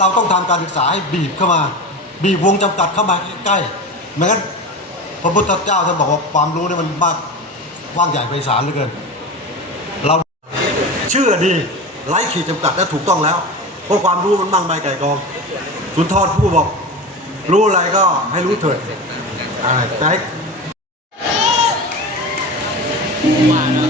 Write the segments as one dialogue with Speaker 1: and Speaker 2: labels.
Speaker 1: เราต้องทำการศึกษาให้บีบเข้ามา บีบวงจำกัดเข้ามาใกล้ๆไม่งั้นพระพุทธเจ้าท่านบอกว่าความรู้เนี่ยมันมากกว้างใหญ่ไพศาลเหลือเกิน เราเชื่อดีไร้ขีดจำกัดและถูกต้องแล้ว เพราะความรู้มันมั่งไมายไก่กองสุนทรผู้บอก รู้อะไรก็ให้รู้เถิดอ่าแต่ให้
Speaker 2: เป็น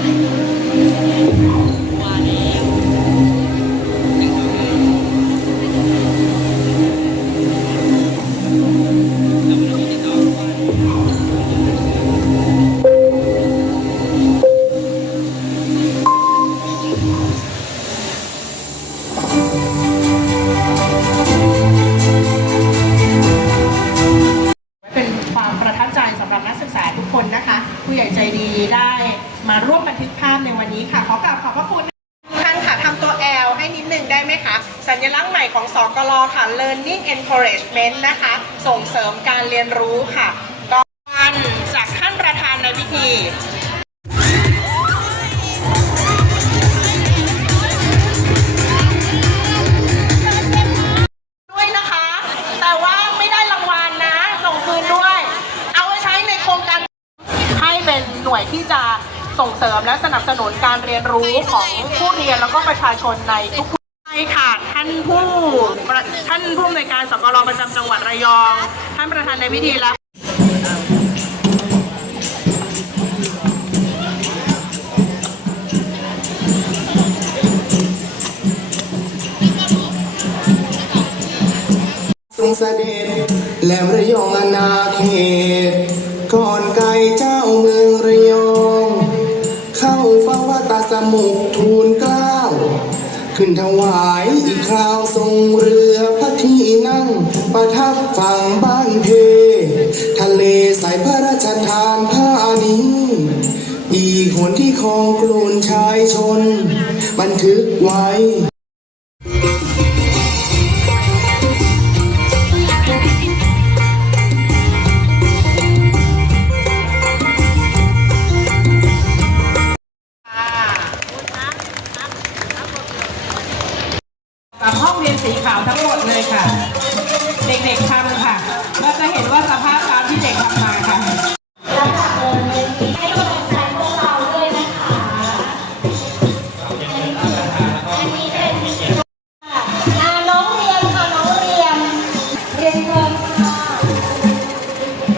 Speaker 2: คนนะคะ ผู้ใหญ่ใจดีได้มาร่วมบันทึกภาพในวันนี้ค่ะ ขอกราบขอบพระคุณทุกท่านค่ะทำตัว L ให้นิดหนึ่งได้ไหมคะ สัญลักษณ์ใหม่ของสกลค่ะ Learning Encouragement นะคะ ส่งเสริมการเรียนรู้ค่ะก็วันจากท่านประธานในพิธี เป็นหน่วยที่จะส่งเสริมและสนับสนุนการเรียนรู้ของผู้เรียนแล้วก็ประชาชนในทุกๆใช่ค่ะท่านผู้ประท่านผู้อำนวยการสกลประจำจังหวัดระยอง ท่านประธานในพิธีและ
Speaker 3: ทรงเสด็จแหลมระยองอาณาเขตก่อนไกลเจ้าเมือง สมุกทูลเกล้า ขึ้นถวายอีกคราวทรงเรือพระที่นั่ง ประทับฝั่งบ้านเพ ทะเลสายพระราชทานผ้านี้อีหนที่คลองกลูนชายชน บันทึกไว้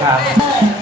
Speaker 2: ค
Speaker 4: รั
Speaker 5: บ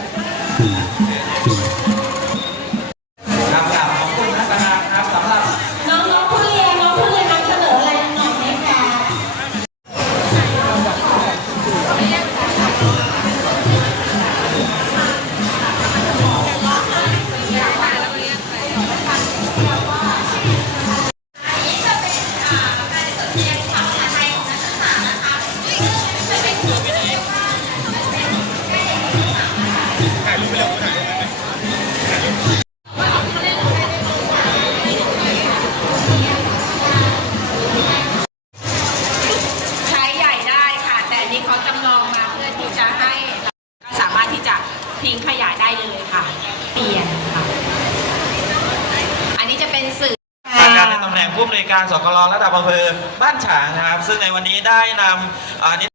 Speaker 4: ผู้อำน
Speaker 5: วยการสกลระดับอำเภอบ้านฉางนะครับ ซึ่งในวันนี้ได้นำอ่านิ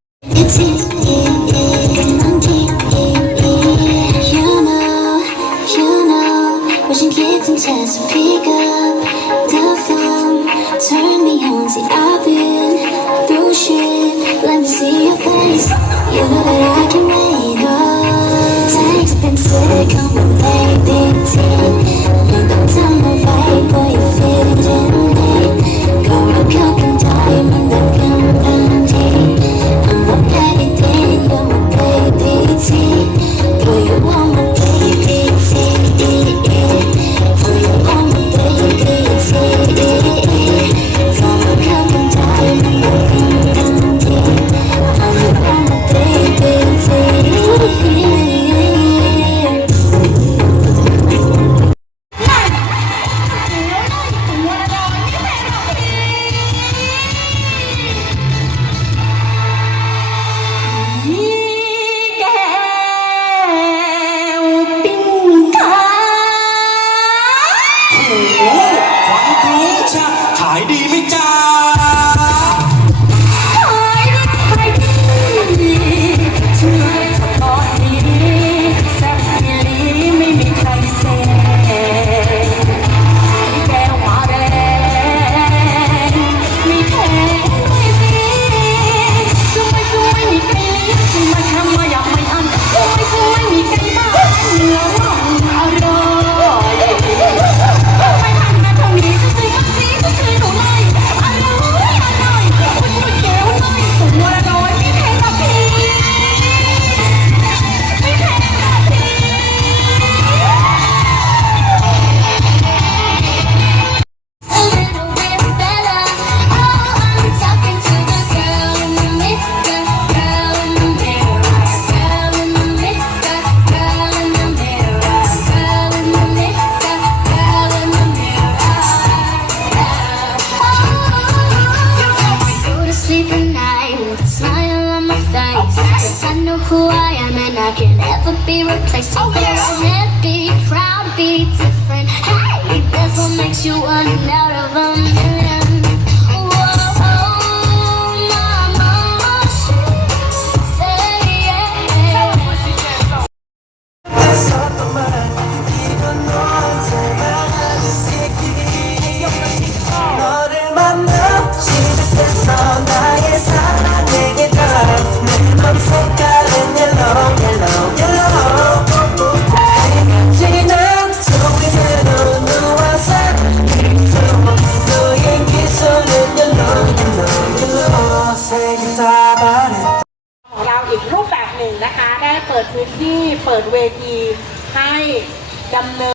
Speaker 6: You
Speaker 7: who I am and I can never be replaced. So oh, go ahead, be proud, be different. Hey, that's what makes you one out of million.